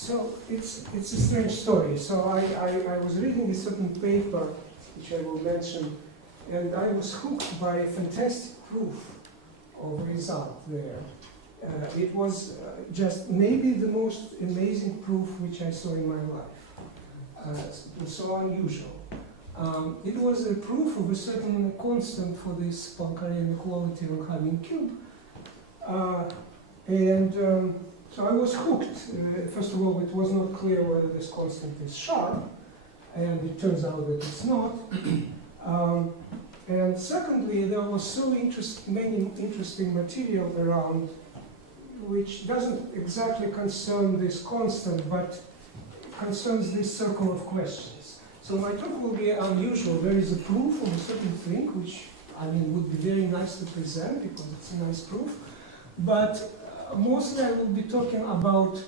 So it's a strange story. So I was reading a certain paper, which I will mention, and I was hooked by a fantastic proof of result there. It was just maybe the most amazing proof which I saw in my life. It was so unusual. It was a proof of a certain constant for this Poincaré inequality on Hamming cube. So I was hooked. First of all, it was not clear whether this constant is sharp, and it turns out that it's not. And secondly, there was so many interesting material around which doesn't exactly concern this constant, but concerns this circle of questions. So my talk will be unusual. There is a proof of a certain thing, which I mean would be very nice to present because it's a nice proof. But mostly I will be talking about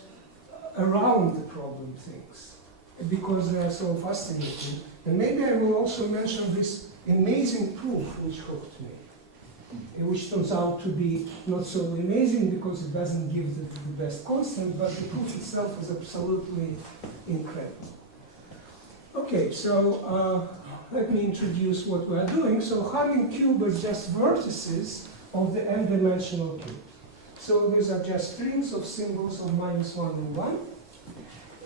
around the problem things because they are so fascinating. And maybe I will also mention this amazing proof which hooked me, which turns out to be not so amazing because it doesn't give the best constant, but the proof itself is absolutely incredible. Okay, so let me introduce what we are doing. So Hamming cube is just vertices of the n-dimensional cube. So these are just strings of symbols of -1 and 1.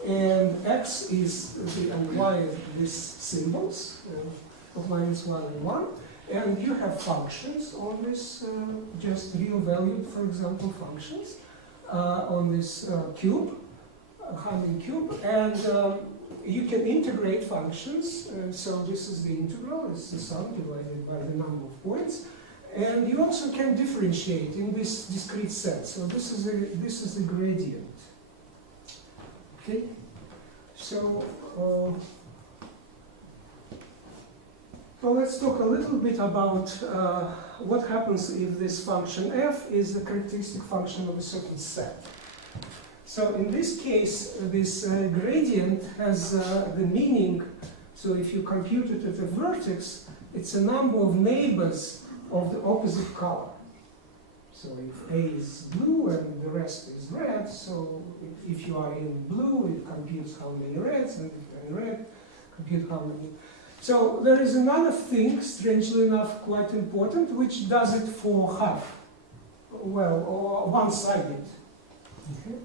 And x is the and y these symbols of -1 and 1. And you have functions on this, just real valued, for example, functions on this cube, Hamming cube. And you can integrate functions. So this is the integral, it's the sum divided by the number of points. And you also can differentiate in this discrete set. So this is a gradient. Okay. So let's talk a little bit about what happens if this function f is the characteristic function of a certain set. So in this case, this gradient has the meaning. So if you compute it at a vertex, it's a number of neighbors of the opposite color. So if A is blue and the rest is red, so if you are in blue, it computes how many reds, and if you're in red, compute how many. So there is another thing, strangely enough, quite important, which does it for half, well, or one-sided. Okay.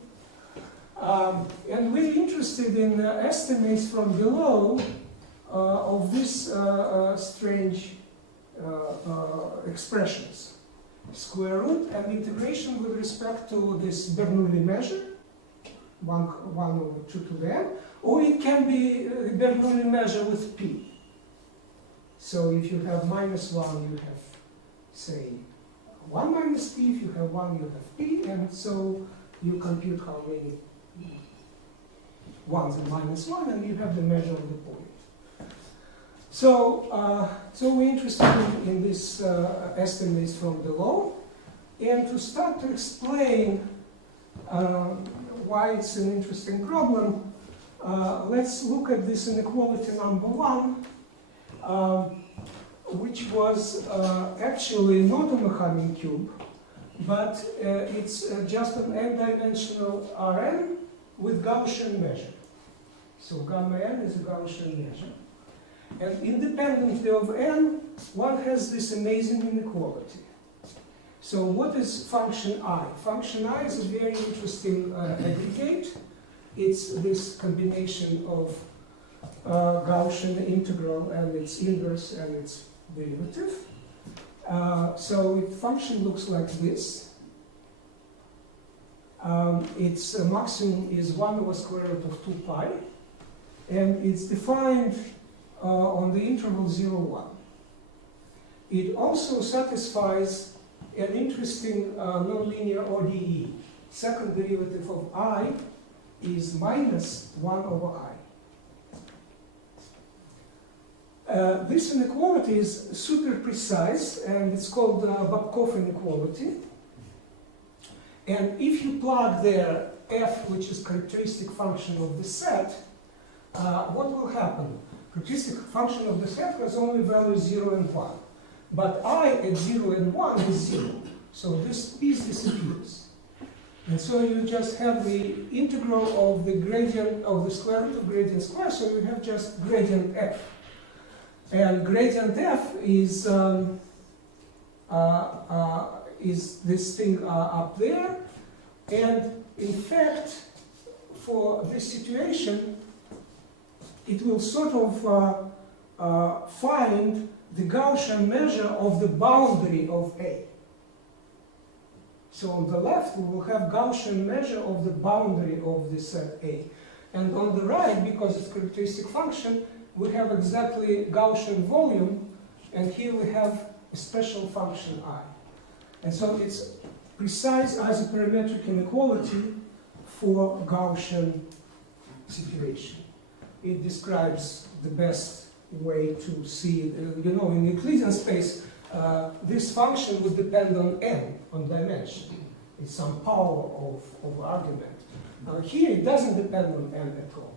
And we're interested in estimates from below of these strange expressions, square root and integration with respect to this Bernoulli measure, 1/2 to the n, or it can be a Bernoulli measure with p. So if you have -1, you have, say, 1 minus p. If you have 1, you have p, and so you compute how many ones and -1, and you have the measure of the point. So, we're interested in these estimates from below, and to start to explain why it's an interesting problem, let's look at this inequality number 1, which was actually not on the Hamming cube, but it's just an n-dimensional Rn with Gaussian measure. So gamma n is a Gaussian measure. And independently of n, one has this amazing inequality. So what is function I? Function I is a very interesting aggregate. It's this combination of Gaussian integral and its inverse and its derivative. So its function looks like this. Its maximum is 1/square root of 2 pi. And it's defined on the interval 0, 1. It also satisfies an interesting nonlinear ODE. Second derivative of I is -1/i. This inequality is super precise, and it's called Babkov inequality. And if you plug there f, which is characteristic function of the set, what will happen? Characteristic function of the set has only values 0 and 1. But I at 0 and 1 is 0. So this piece disappears. And so you just have the integral of the gradient of the square root of gradient square, so you have just gradient f. And gradient f is this thing up there. And in fact, for this situation, it will sort of find the Gaussian measure of the boundary of A. So on the left, we will have Gaussian measure of the boundary of the set A. And on the right, because it's characteristic function, we have exactly Gaussian volume, and here we have a special function I. And so it's precise isoperimetric inequality for Gaussian situation. It describes the best way to see it. You know, in Euclidean space, this function would depend on n, on dimension. It's some power of argument. Here it doesn't depend on n at all.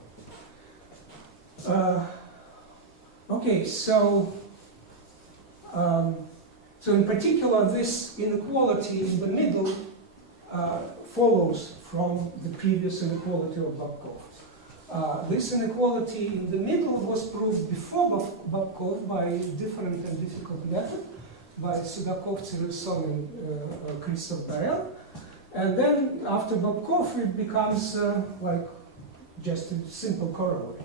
Okay, so in particular, this inequality in the middle follows from the previous inequality of Babkov. This inequality in the middle was proved before Babkov by a different and difficult method, by Sudakov, Tsirilson, and Christoph Barel. And then after Babkov, it becomes like just a simple corollary.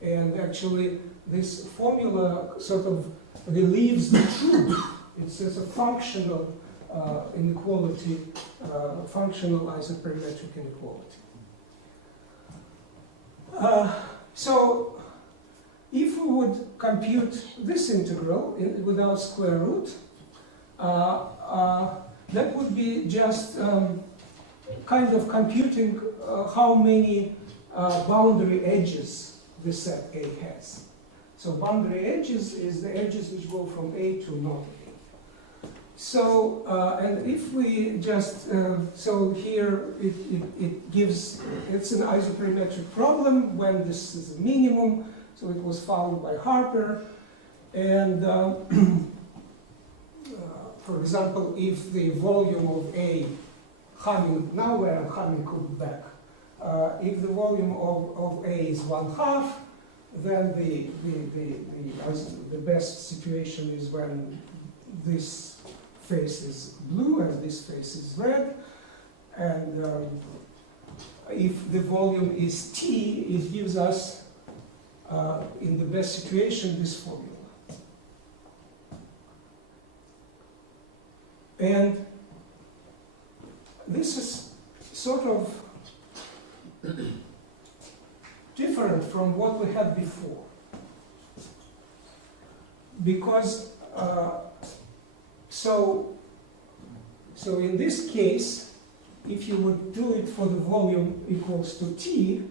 And actually, this formula sort of relieves the truth. It's as a functional inequality, functional isoperimetric inequality. So, if we would compute this integral without square root, that would be just kind of computing how many boundary edges the set A has. So boundary edges is the edges which go from A to not A. So, and if we just, so here it gives, it's an isoperimetric problem when this is a minimum. So it was found by Harper. And for example, if the volume of A, Hamming, now we're Hamming back. If the volume of A is 1/2, then the best situation is when this face is blue and this face is red. And if the volume is T, it gives us, in the best situation, this formula. And this is sort of different from what we had before. Because, so in this case, if you would do it for the volume equals to T,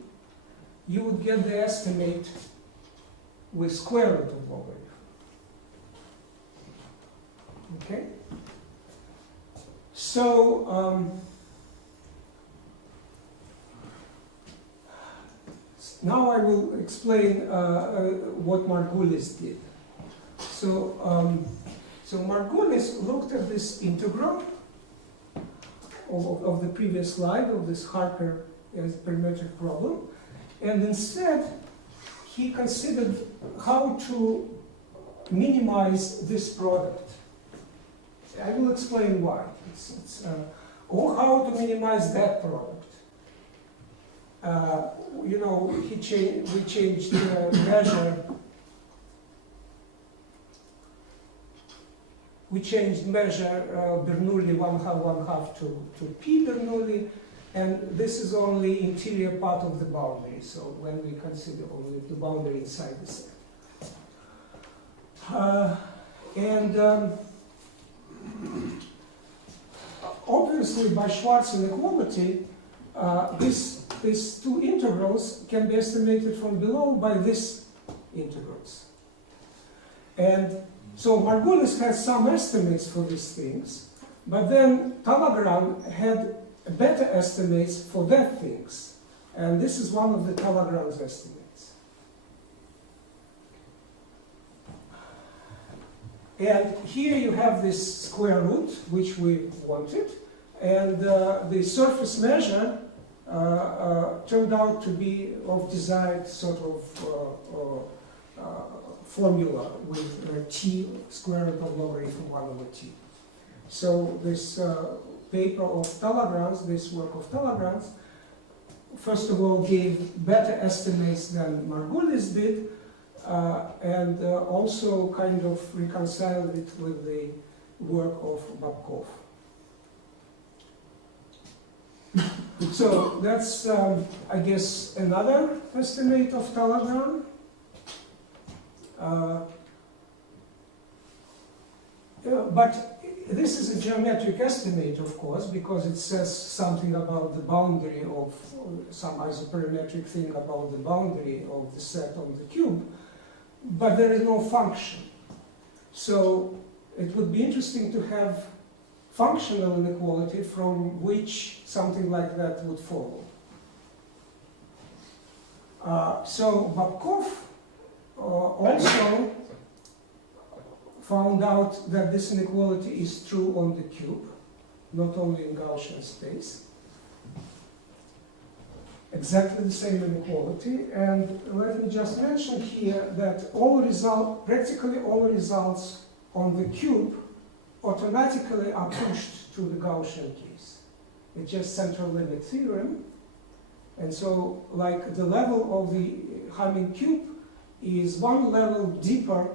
you would get the estimate with square root of Volberg. Okay? So, now I will explain what Markoulis did. So, so Markoulis looked at this integral of the previous slide, of this Harper perimetric problem, and instead he considered how to minimize this product. I will explain why. Or how to minimize that product. You know, we changed the measure. We changed measure Bernoulli 1/2 to P Bernoulli, and this is only interior part of the boundary. So when we consider only the boundary inside the set, obviously by Schwarz inequality, these two integrals can be estimated from below by these integrals. And so Markoulis had some estimates for these things, but then Talagram had better estimates for that things. And this is one of the Talagram's estimates. And here you have this square root, which we wanted, And the surface measure turned out to be of desired sort of formula with t square root of logarithm 1 over t. So this paper of Talleyrand's, this work of Talleyrand's, first of all gave better estimates than Markoulis did, and also kind of reconciled it with the work of Babkov. So that's, I guess, another estimate of Talleyrand. But this is a geometric estimate, of course, because it says something about the boundary of some isoperimetric thing about the boundary of the set on the cube, but there is no function. So it would be interesting to have functional inequality from which something like that would follow. So Babkov also found out that this inequality is true on the cube, not only in Gaussian space. Exactly the same inequality. And let me just mention here that practically all results on the cube automatically are pushed to the Gaussian case. It's just central limit theorem. And so, like, the level of the Hamming cube is one level deeper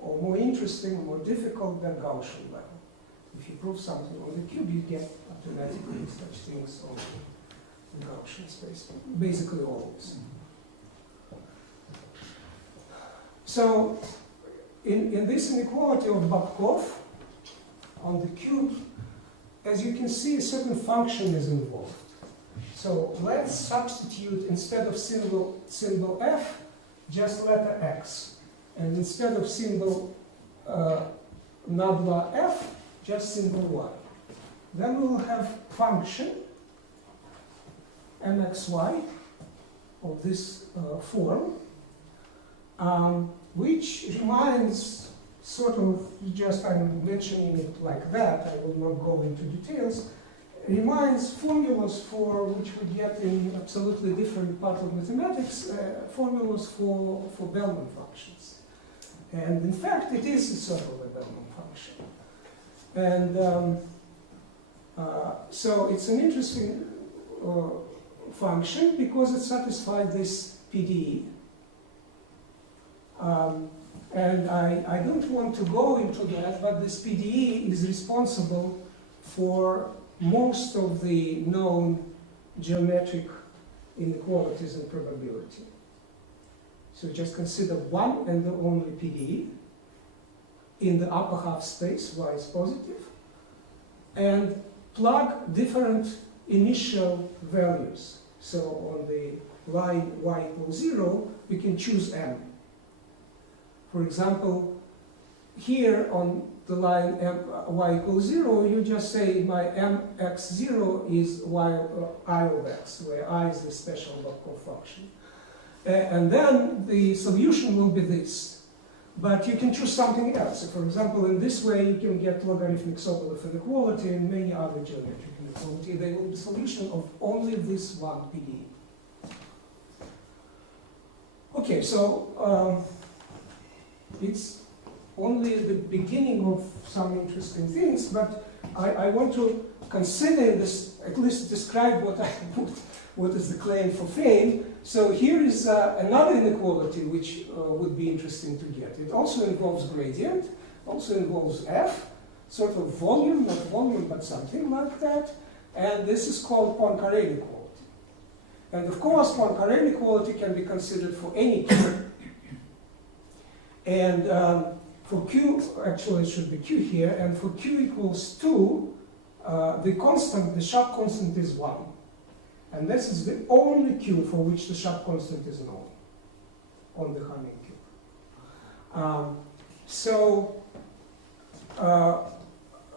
or more interesting or more difficult than Gaussian level. If you prove something on the cube, you get automatically such things on the Gaussian space. Basically always. So, in this inequality of Babkov on the cube, as you can see, a certain function is involved. So let's substitute, instead of symbol f, just letter x. And instead of symbol nabla f, just symbol y. Then we will have function mxy of this form, which reminds sort of, just I'm mentioning it like that, I will not go into details, reminds formulas for which we get in absolutely different part of mathematics, formulas for Bellman functions. And in fact, it is a sort of a Bellman function. And so it's an interesting function because it satisfies this PDE. And I don't want to go into that, but this PDE is responsible for most of the known geometric inequalities in probability. So just consider one and the only PDE in the upper half space, y is positive, and plug different initial values. So on the line y equals 0, we can choose m. For example, here on the line y equals 0, you just say my mx0 is I of x, where I is the special Babkov function. And then the solution will be this. But you can choose something else. So for example, in this way, you can get logarithmic Sokolov inequality and many other geometric inequality. They will be solution of only this one PDE. Okay, so it's only the beginning of some interesting things, but I want to consider this, at least describe what is the claim for fame. So here is another inequality which would be interesting to get. It also involves gradient, also involves f, sort of volume, not volume, but something like that. And this is called Poincaré inequality. And of course, Poincaré inequality can be considered for any q. And for q, actually it should be q here, and for q equals 2, the constant, the sharp constant is 1. And this is the only q for which the sharp constant is known on the Hamming cube. So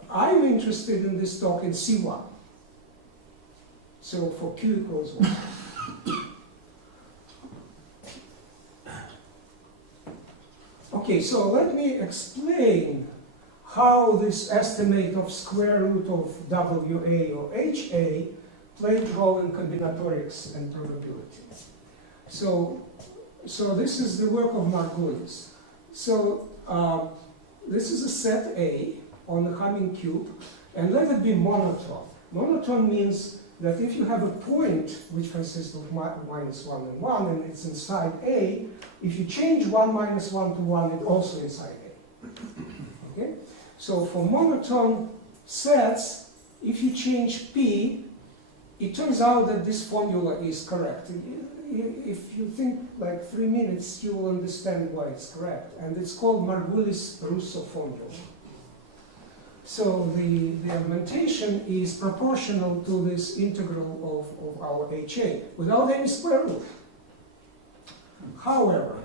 I'm interested in this talk in C1. So for q equals 1. Okay, so let me explain how this estimate of square root of WA or HA played role in combinatorics and probability. So this is the work of Markoulis. So this is a set A on the Hamming cube, and let it be monotone. Monotone means that if you have a point which consists of minus 1 and 1, and it's inside A, if you change 1 minus 1 to 1, it's also inside A. Okay? So for monotone sets, if you change P, it turns out that this formula is correct. If you think like 3 minutes, you will understand why it's correct. And it's called Markoulis-Russo formula. So the augmentation is proportional to this integral of our HA without any square root. However,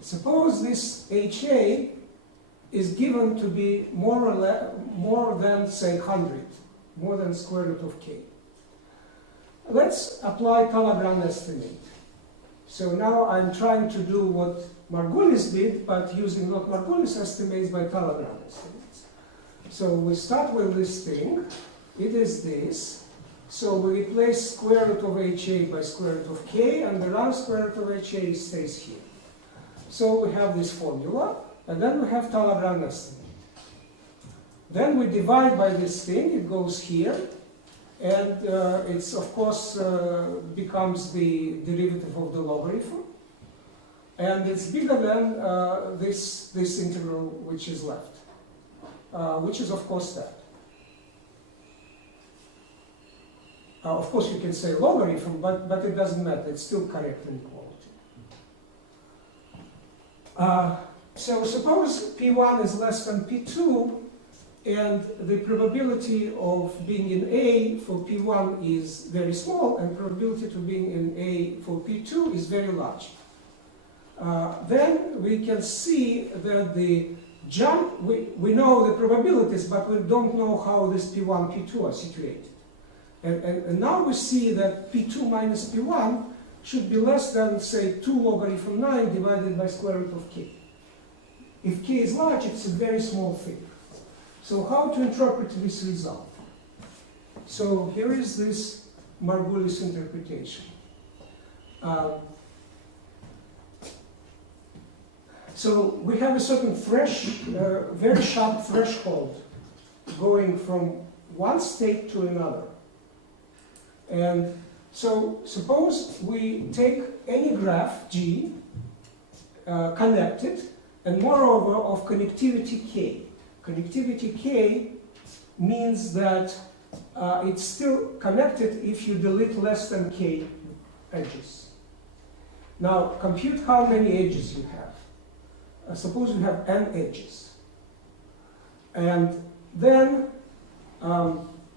suppose this HA is given to be more than say 100, more than square root of k. Let's apply Talleyrand estimate. So now I'm trying to do what Markoulis did, but using not Markoulis estimates, but Talleyrand estimates. So we start with this thing. It is this. So we replace square root of HA by square root of k, and the round square root of HA stays here. So we have this formula, and then we have Talleyrand estimate. Then we divide by this thing. It goes here. And it's, of course, becomes the derivative of the logarithm. And it's bigger than this integral which is left, which is, of course, that. Of course, you can say logarithm, but it doesn't matter. It's still correct inequality. So suppose P1 is less than P2, and the probability of being in A for P1 is very small, and probability to being in A for P2 is very large. Then we can see that the jump, we know the probabilities, but we don't know how this P1, P2 are situated. And now we see that P2 minus P1 should be less than, say, 2 logarithm 9 divided by square root of k. If k is large, it's a very small thing. So how to interpret this result? So here is this Markoulis interpretation. So we have a certain very sharp threshold going from one state to another. And so suppose we take any graph G, connected, and moreover of connectivity K. Connectivity K means that it's still connected if you delete less than K edges. Now, compute how many edges you have. Suppose you have n edges. And then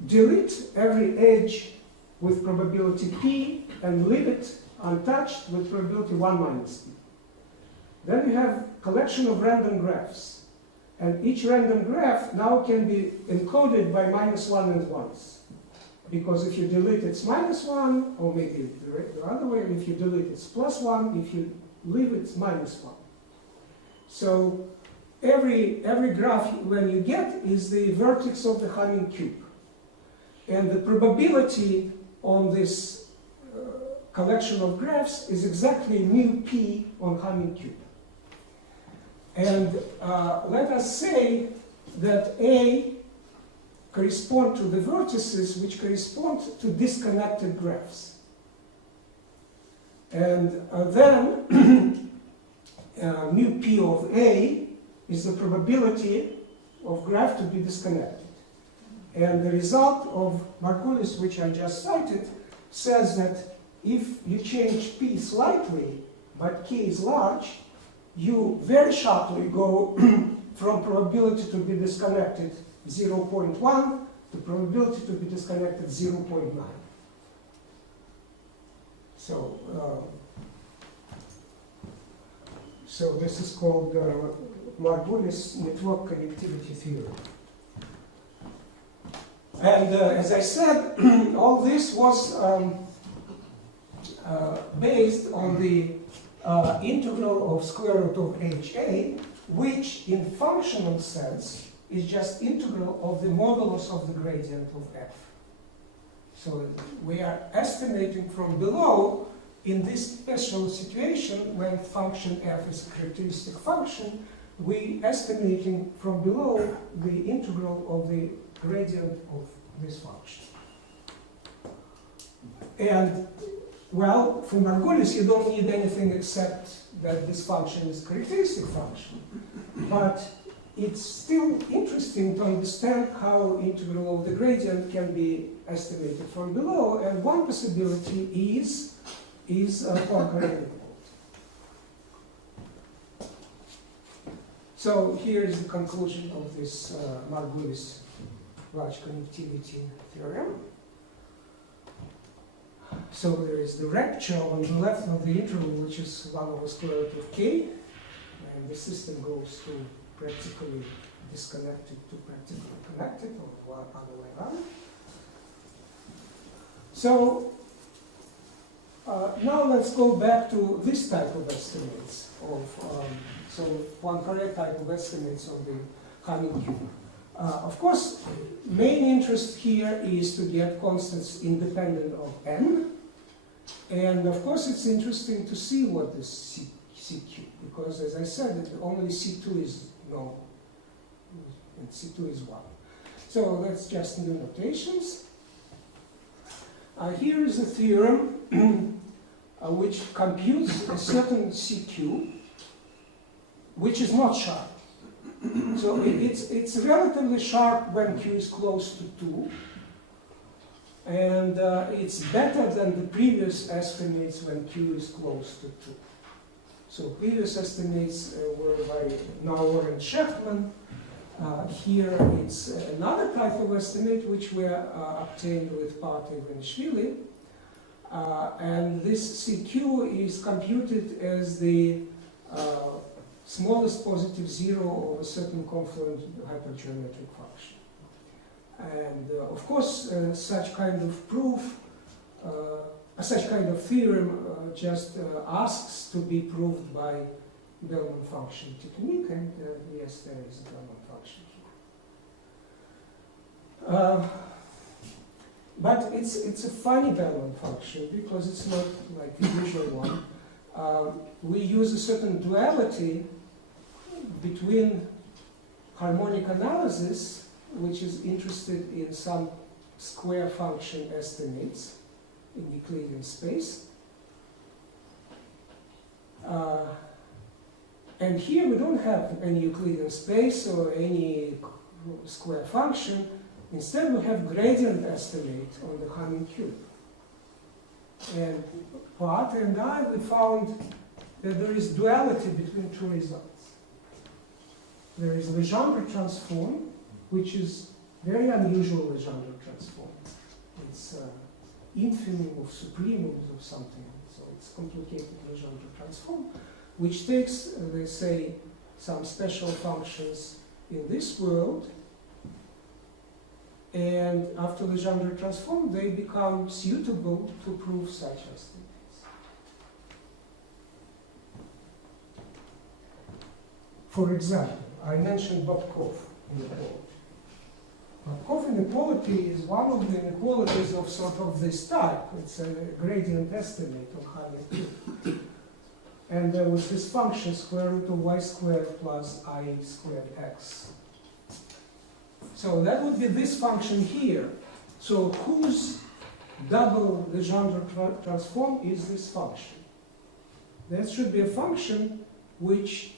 delete every edge with probability P and leave it untouched with probability 1 minus P. Then you have collection of random graphs. And each random graph now can be encoded by -1 and 1s. Because if you delete it's -1, or maybe the other way, if you delete it's +1, if you leave it's -1. So every graph when you get is the vertex of the Hamming cube. And the probability on this collection of graphs is exactly mu p on Hamming cube. And let us say that A correspond to the vertices which correspond to disconnected graphs. And then mu p of A is the probability of graph to be disconnected. And the result of Markoulis, which I just cited, says that if you change p slightly, but k is large, you very sharply go from probability to be disconnected 0.1 to probability to be disconnected 0.9. So this is called Markoulis network connectivity theorem. And as I said, all this was based on the integral of square root of HA, which in functional sense is just integral of the modulus of the gradient of f. So we are estimating from below in this special situation when function f is a characteristic function, we estimating from below the integral of the gradient of this function. And well, for Markoulis, you don't need anything except that this function is a characteristic function. But it's still interesting to understand how integral of the gradient can be estimated from below. And one possibility is Poincaré inequality. So here is the conclusion of this Markoulis large connectivity theorem. So there is the rupture on the left of the interval, which is 1 over square root of k, and the system goes to practically disconnected to practically connected, or other way around. So now let's go back to this type of estimates of so Poincaré type of estimates of the Hamming cube. Of course, main interest here is to get constants independent of n. And of course, it's interesting to see what is CQ, because as I said, only C2 is known, and C2 is 1. So that's just new notations. Here is a theorem which computes a certain CQ, which is not sharp. So it's relatively sharp when Q is close to 2. And it's better than the previous estimates when Q is close to 2. So previous estimates were by Naur and Shechtman. Here it's another type of estimate which were obtained with Part Ivanishvili. And this CQ is computed as the smallest positive zero of a certain confluent hypergeometric function. And of course, such kind of proof, such kind of theorem just asks to be proved by Bellman function technique, and yes, there is a Bellman function here. But it's a funny Bellman function because it's not like the usual one. We use a certain duality between harmonic analysis, which is interested in some square function estimates in Euclidean space. And here we don't have any Euclidean space or any square function. Instead, we have gradient estimate on the Hamming cube. And Poate and I, we found that there is duality between two results. There is Legendre transform, which is very unusual Legendre transform. It's infimum of supremums of something, so it's complicated Legendre transform, which takes, they say, some special functions in this world, and after Legendre transform, they become suitable to prove such estimates. For example, I mentioned Bobkov inequality. Bobkov inequality is one of the inequalities of sort of this type. It's a gradient estimate of Hamming cube. And there was this function square root of y squared plus I squared x. So that would be this function here. So whose double Legendre transform is this function? That should be a function which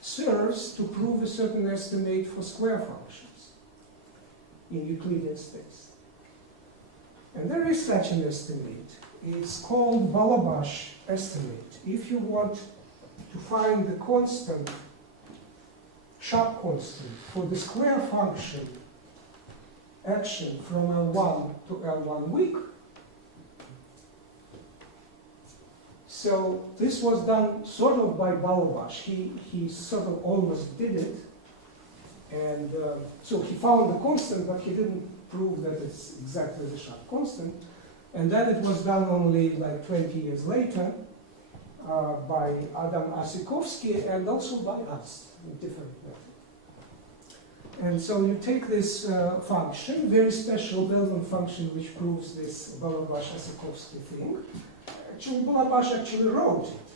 serves to prove a certain estimate for square functions in Euclidean space. And there is such an estimate. It's called Balabash estimate. If you want to find the constant, sharp constant, for the square function action from L1 to L1 weak, so this was done sort of by Balabash. He sort of almost did it. And so he found the constant, but he didn't prove that it's exactly the sharp constant. And then it was done only like 20 years later by Adam Asikovsky and also by us in different methods. And so you take this function, very special Bellman function, which proves this Balabash-Asakovsky thing. Actually, Balabash actually wrote it.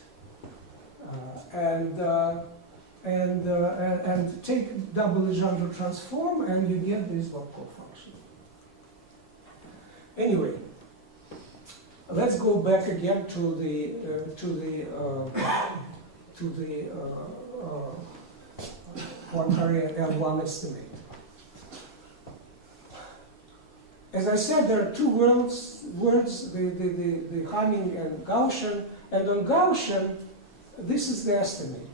And take double Legendre transform, and you get this Lobkov function. Anyway, let's go back again to the Poincaré and L1 estimate. As I said, there are two words, the Hamming and Gaussian, and on Gaussian, this is the estimate.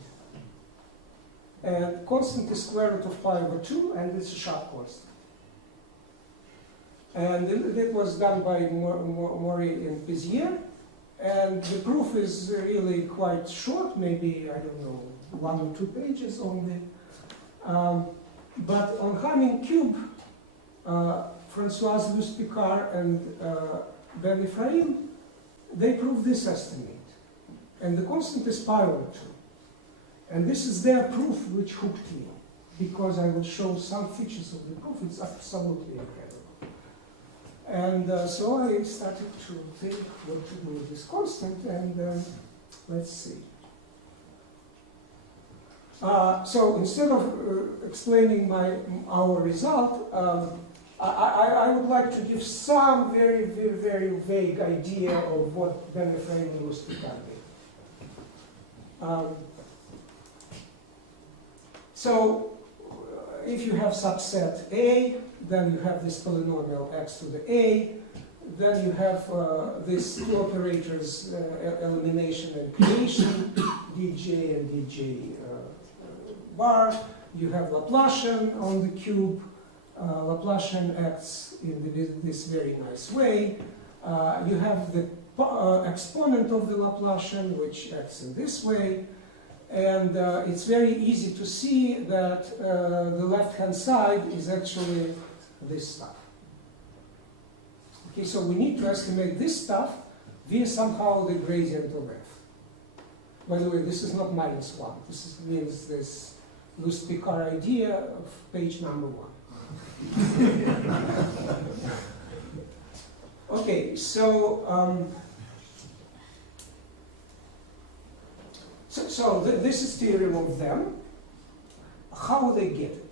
And constant is square root of pi over 2, and it's a sharp constant. And it was done by Maurey-Pisier, and the proof is really quite short, maybe, I don't know, 1 or 2 pages only. But on Hamming cube, François Lust-Piquard and Ben Efraim, they prove this estimate. And the constant is pi over 2. And this is their proof which hooked me, because I will show some features of the proof. It's absolutely incredible. And so I started to think what to do with this constant, and let's see. So instead of explaining our result, I would like to give some very, very, very vague idea of what Ben Efraim and Lust-Piquard did. So if you have subset A, then you have this polynomial x to the A, then you have these two operators, elimination and creation, dj and dj bar. You have Laplacian on the cube. Laplacian acts in this very nice way. You have the exponent of the Laplacian, which acts in this way. And it's very easy to see that the left-hand side is actually this stuff. Okay, so we need to estimate this stuff via somehow the gradient of f. By the way, this is not -1. This means this Lust-Piquard idea of page number 1. Okay, so this is theorem of them. How they get it?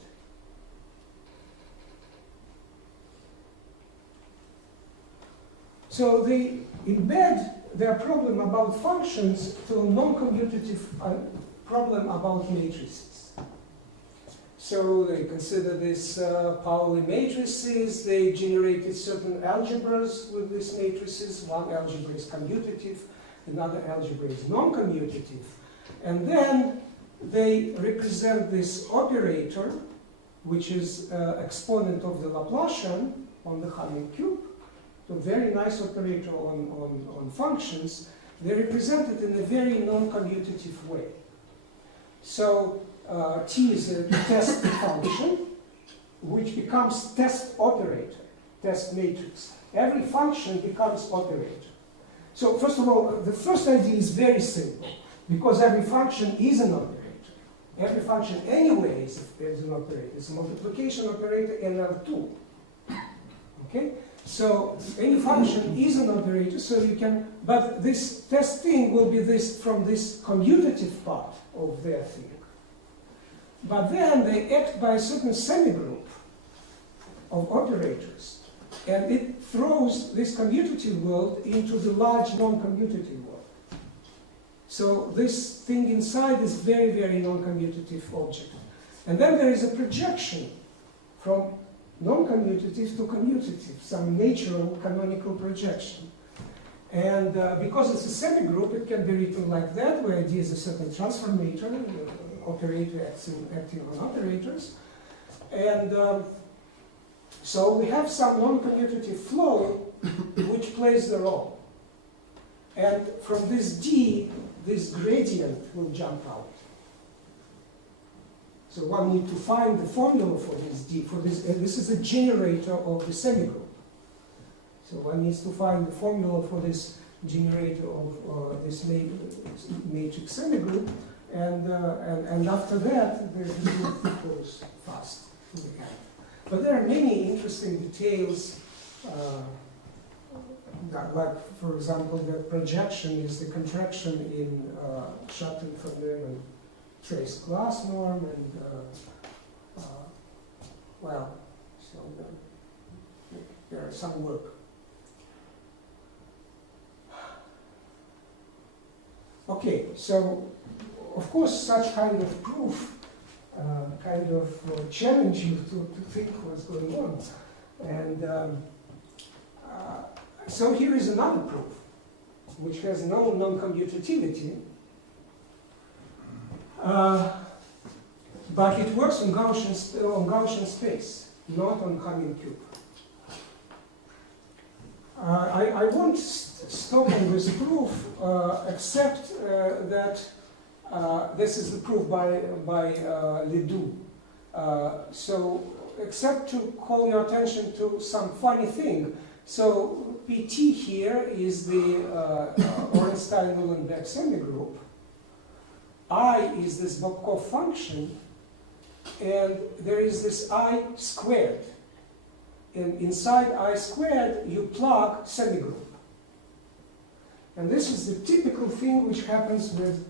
So they embed their problem about functions to a non-commutative problem about matrices. So they consider this Pauli matrices. They generated certain algebras with these matrices. One algebra is commutative, another algebra is non-commutative. And then they represent this operator, which is exponent of the Laplacian on the Hamming cube. So very nice operator on functions. They represent it in a very non-commutative way. So T is a test function, which becomes test operator, test matrix. Every function becomes operator. So first of all, the first idea is very simple, because every function is an operator. Every function anyway is an operator. It's a multiplication operator NL2. Okay? So any function is an operator, so you can, but this test thing will be this from this commutative part of their thing. But then they act by a certain semigroup of operators, and it throws this commutative world into the large non-commutative world. So this thing inside is very, very non-commutative object. And then there is a projection from non-commutative to commutative, some natural canonical projection. And because it's a semigroup, it can be written like that, where D is a certain transformator, operator acting on operators. And so we have some non-commutative flow which plays the role. And from this D, this gradient will jump out. So one needs to find the formula for this D, for this, and this is a generator of the semigroup. So one needs to find the formula for this generator of this matrix semigroup, and after that, the group goes fast to the But there are many interesting details, like, for example, the projection is the contraction in Schatten von Neumann trace class norm, and well, so there are some work. Okay, so of course such kind of proof kind of challenge you to think what's going on. And so here is another proof, which has no non-commutativity, but it works on Gaussian space, not on Hamming cube. I won't stop on this proof, except that this is the proof by Ledoux. So, except to call your attention to some funny thing. So, PT here is the Ornstein-Uhlenbeck semigroup. I is this Bobkov function, and there is this I squared. And inside I squared, you plug semigroup. And this is the typical thing which happens with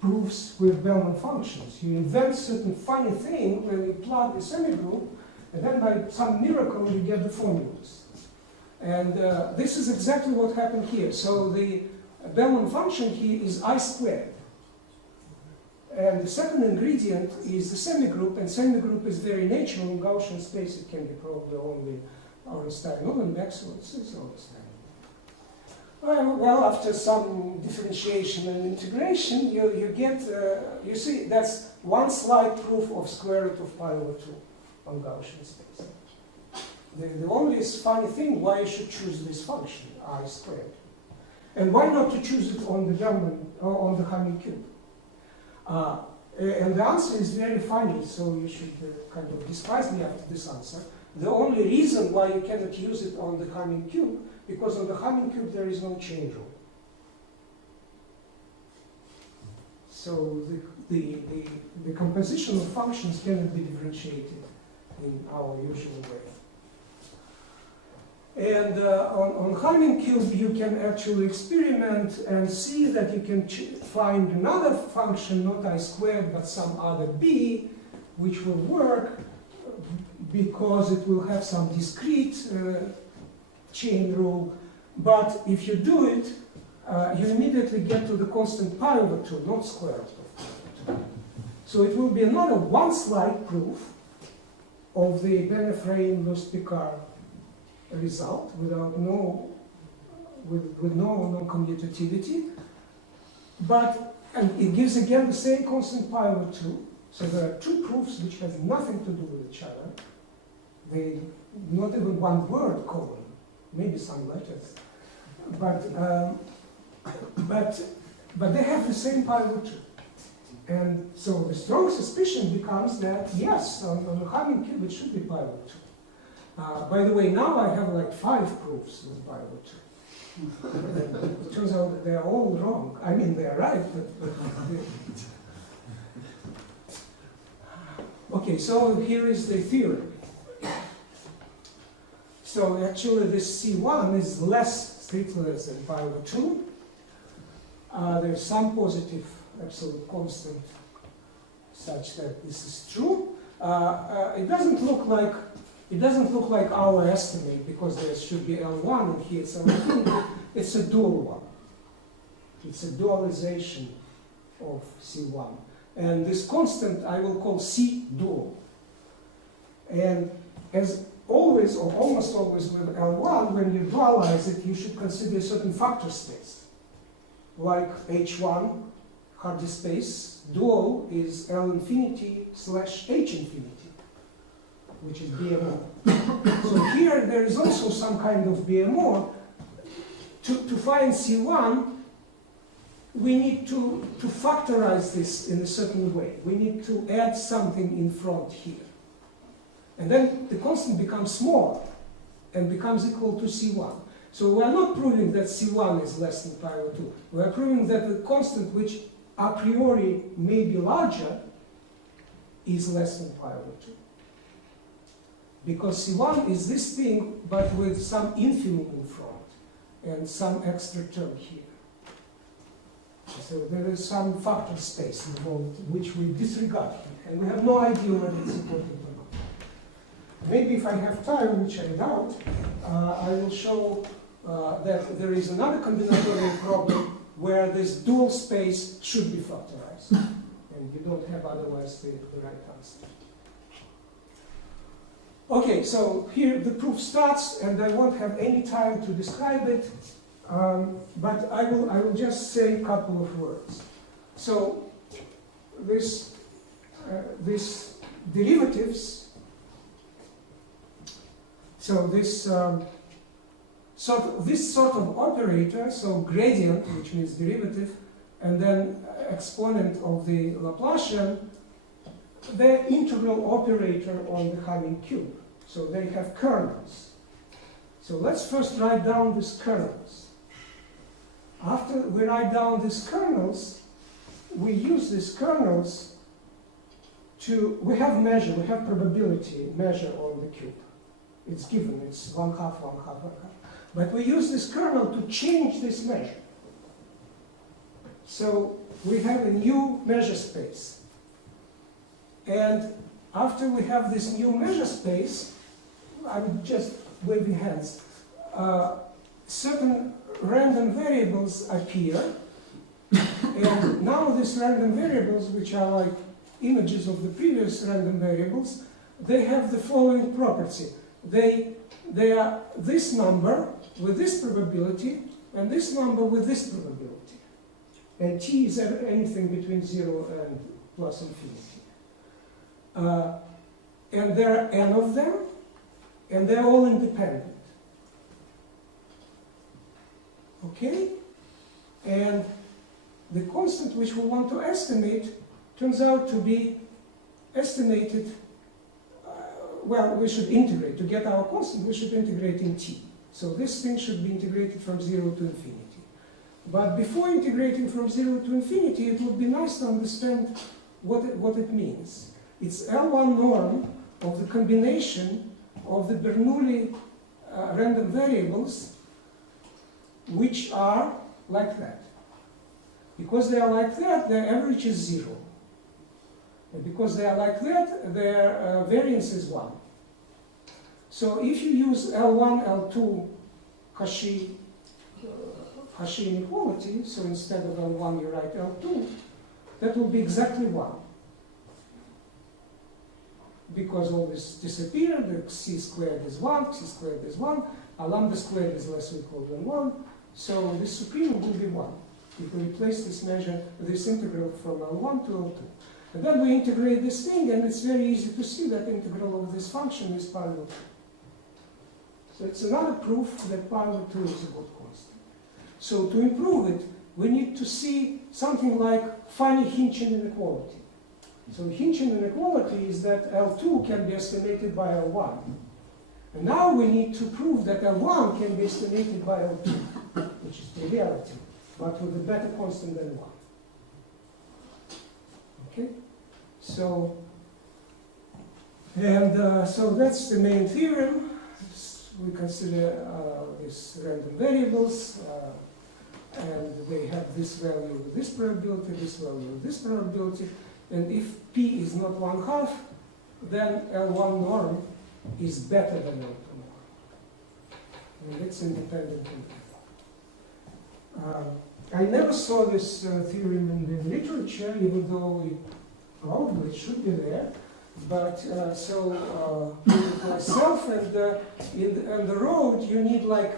proofs with Bellman functions. You invent certain funny thing when you plug the semigroup, and then by some miracle you get the formulas. And this is exactly what happened here. So the Bellman function here is I squared. And the second ingredient is the semigroup, and semigroup is very natural in Gaussian space. It can be probably only Ornstein-Uhlenbeck, so it's Ornstein. Well, after some differentiation and integration, you get, you see, that's one slide proof of square root of pi over 2 on Gaussian space. The only funny thing, why you should choose this function, I squared. And why not to choose it on the Bellman, or on the Hamming cube? And the answer is very funny, so you should kind of despise me after this answer. The only reason why you cannot use it on the Hamming cube, because on the Hamming cube there is no chain rule. So the composition of functions cannot be differentiated in our usual way. And on Hamming cube, you can actually experiment and see that you can find another function, not I squared, but some other b, which will work because it will have some discrete chain rule. But if you do it, you immediately get to the constant pi over 2, not square root of pi over 2. So it will be another one slide proof of the Ben Efraim and Lust-Piquard result with no non-commutativity, but and it gives again the same constant pi over 2. So there are two proofs which have nothing to do with each other. They not even one word common, maybe some letters, but they have the same pi over 2. And so the strong suspicion becomes that yes, on the Hamming cube it should be pi over 2. By the way, now I have like 5 proofs with pi over 2. It turns out that they are all wrong. I mean, they are right, but okay, so here is the theorem. So actually this C1 is strictly less than pi over 2. There's some positive absolute constant such that this is true. It doesn't look like our estimate because there should be L1 and here it's L2. It's a dual one. It's a dualization of C1. And this constant I will call C dual. And as always, or almost always with L1, when you dualize it, you should consider a certain factor space. Like H1, Hardy space, dual is L infinity / H infinity, which is BMO. So here there is also some kind of BMO. To find C1, we need to factorize this in a certain way. We need to add something in front here. And then the constant becomes smaller and becomes equal to C1. So we are not proving that C1 is less than pi over 2. We are proving that the constant, which a priori may be larger, is less than pi over 2. because C1 is this thing, but with some infimum in front and some extra term here. So there is some factor space involved, which we disregard here, and we have no idea whether it's important or not. Maybe if I have time, which I doubt, I will show that there is another combinatorial problem where this dual space should be factorized, and you don't have otherwise the right answer. Okay, so here the proof starts, and I won't have any time to describe it, but I will just say a couple of words. So this derivatives. So this sort of operator, so gradient, which means derivative, and then exponent of the Laplacian, they're integral operator on the Hamming cube. So they have kernels. So let's first write down these kernels. After we write down these kernels, we use these kernels to, we have probability measure on the cube. It's given, it's 1/2, 1/2, 1/2. But we use this kernel to change this measure. So we have a new measure space. And after we have this new measure space, I would just wave your hands. Certain random variables appear. And now these random variables, which are like images of the previous random variables, they have the following property. They are this number with this probability, and this number with this probability. And t is anything between 0 and plus infinity. And there are n of them, and they're all independent. Okay? And the constant which we want to estimate turns out to be estimated. Well, we should integrate. To get our constant, we should integrate in t. So this thing should be integrated from 0 to infinity. But before integrating from 0 to infinity, it would be nice to understand what it means. It's L1 norm of the combination of the Bernoulli random variables, which are like that. Because they are like that, their average is 0. And because they are like that, their variance is 1. So if you use L1, L2 Cauchy inequality, so instead of L1 you write L2, that will be exactly 1. Because all this disappeared, the c squared is 1, c squared is 1, a lambda squared is less or equal than 1, so the supreme will be 1. If we replace this measure, this integral from L1 to L2. And then we integrate this thing, and it's very easy to see that integral of this function is pi over 2. So it's another proof that pi over 2 is a good constant. So to improve it, we need to see something like funny Hintgen inequality. So Hintgen inequality is that L2 can be estimated by L1. And now we need to prove that L1 can be estimated by L2, which is triviality, but with a better constant than 1. Okay? So, so that's the main theorem. We consider these random variables, and they have this value with this probability, this value with this probability. And if p is not 1/2, then L1 norm is better than L2 norm. And it's independent. I never saw this theorem in the literature, even though probably it should be there. But so myself and on the road, you need like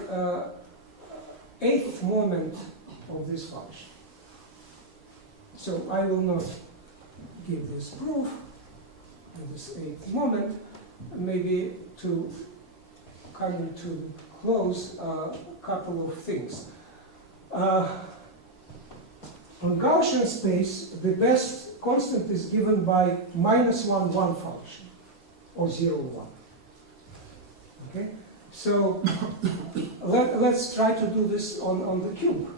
8th moment of this function. So I will not give this proof in this 8th moment. Maybe to come to close a couple of things. On Gaussian space, the best constant is given by -1, 1 function, or 0, 1. Okay? So let's try to do this on the cube.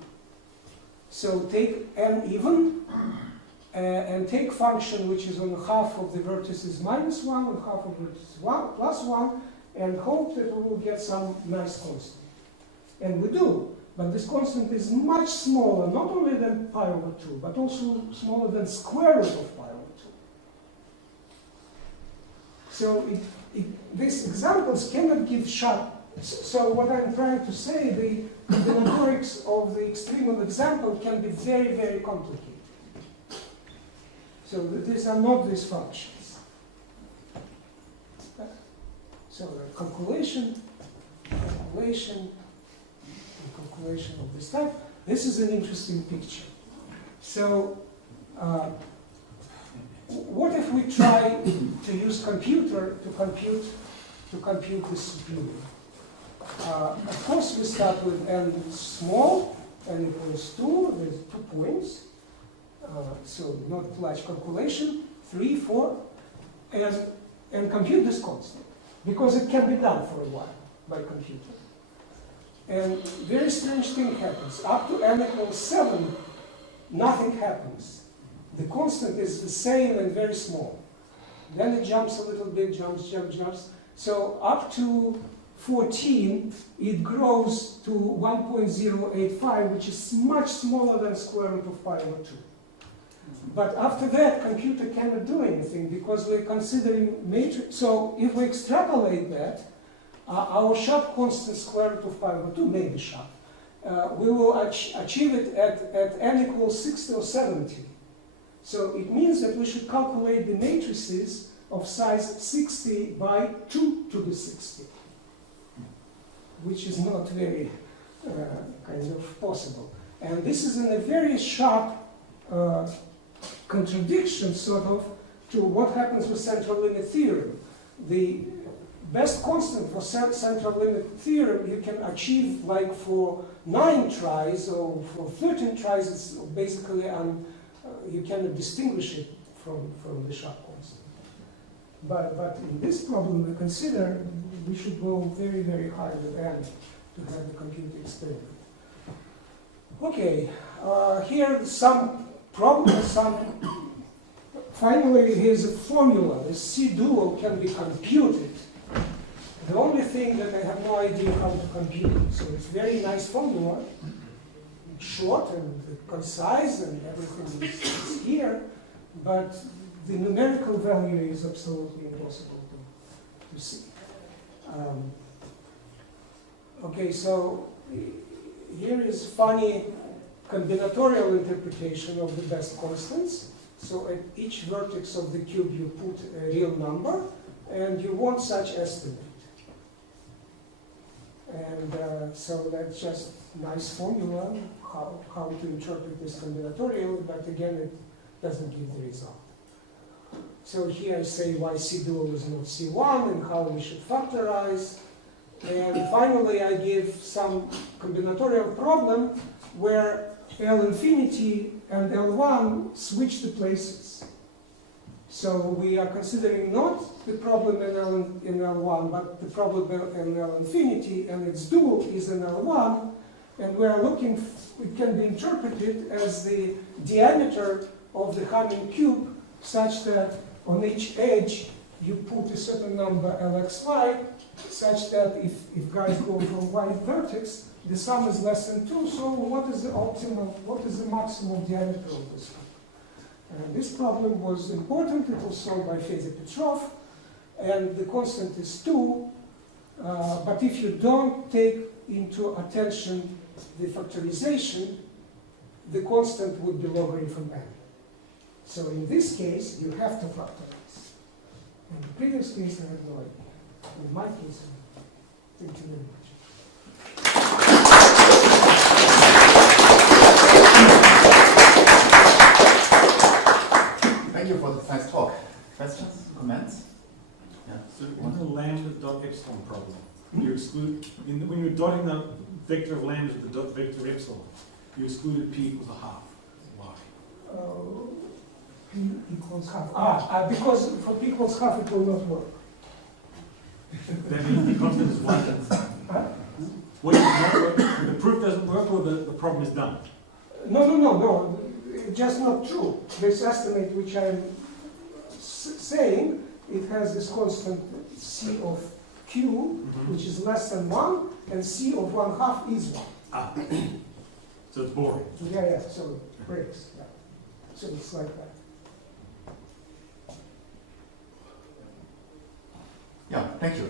So take n even, and take function which is on half of the vertices minus 1 and half of vertices 1 plus 1, and hope that we will get some nice constant. And we do, but this constant is much smaller, not only than pi over 2, but also smaller than square root of pi over 2. So these examples cannot give sharp. So what I'm trying to say, the combinatorics of the extreme of example can be very, very complicated. So these are not these functions. So calculation of this type. This is an interesting picture. So what if we try to use computer to compute this superior? Of course, we start with n small, n equals 2, there's 2 points. So not large calculation, 3, 4, and compute this constant, because it can be done for a while by computer. And very strange thing happens. Up to n equals 7, nothing happens. The constant is the same and very small. Then it jumps a little bit, jumps. So up to 14, it grows to 1.085, which is much smaller than square root of pi over 2. But after that, computer cannot do anything because we're considering matrix. So if we extrapolate that, our sharp constant square root of pi over 2 may be sharp. We will achieve it at n equals 60 or 70. So it means that we should calculate the matrices of size 60 by 2 to the 60, which is not very kind of possible. And this is in a very sharp contradiction, sort of, to what happens with central limit theorem. The best constant for central limit theorem you can achieve like for 9 tries or for 13 tries. It's basically you cannot distinguish it from the sharp constant. But in this problem we consider we should go very, very high with n to have the computer experiment. Okay, here some problems. Finally, here's a formula. The C dual can be computed. The only thing that I have no idea how to compute it. So it's a very nice formula, short and concise, and everything is here, but the numerical value is absolutely impossible to see. Okay, so here is funny combinatorial interpretation of the best constants. So at each vertex of the cube you put a real number, and you want such estimate. And so that's just nice formula, how to interpret this combinatorial, but again, it doesn't give the result. So here I say why C dual is not C1 and how we should factorize. And finally, I give some combinatorial problem where L infinity and L1 switch the places. So we are considering not the problem in L1, but the problem in L infinity, and its dual is in L1, and we are looking, it can be interpreted as the diameter of the Hamming cube, such that on each edge you put a certain number Lxy, such that if guys go from y vertex, the sum is less than 2, so what is the optimal, what is the maximum diameter of this cube? And this problem was important. It was solved by Fedor Petrov, and the constant is 2, but if you don't take into attention the factorization, the constant would be logarithm n. So in this case, you have to factorize. In the previous case, I had no idea. In my case, thank you very much. Thank you for the nice talk. Questions, comments? Yeah. So in the lambda dot epsilon problem, you exclude, when you're dotting the vector of lambda with the dot vector epsilon, you excluded p equals a half. Why? P equals half. Because for p equals half it will not work. That means the constant is 1. What does not work? The proof doesn't work, or the problem is done? No. just not true. This estimate which I'm saying, it has this constant C of Q, which is less than 1, and C of 1/2 is 1. Ah. So it's boring. Yeah, so it breaks. Yeah. So it's like that. Yeah, thank you.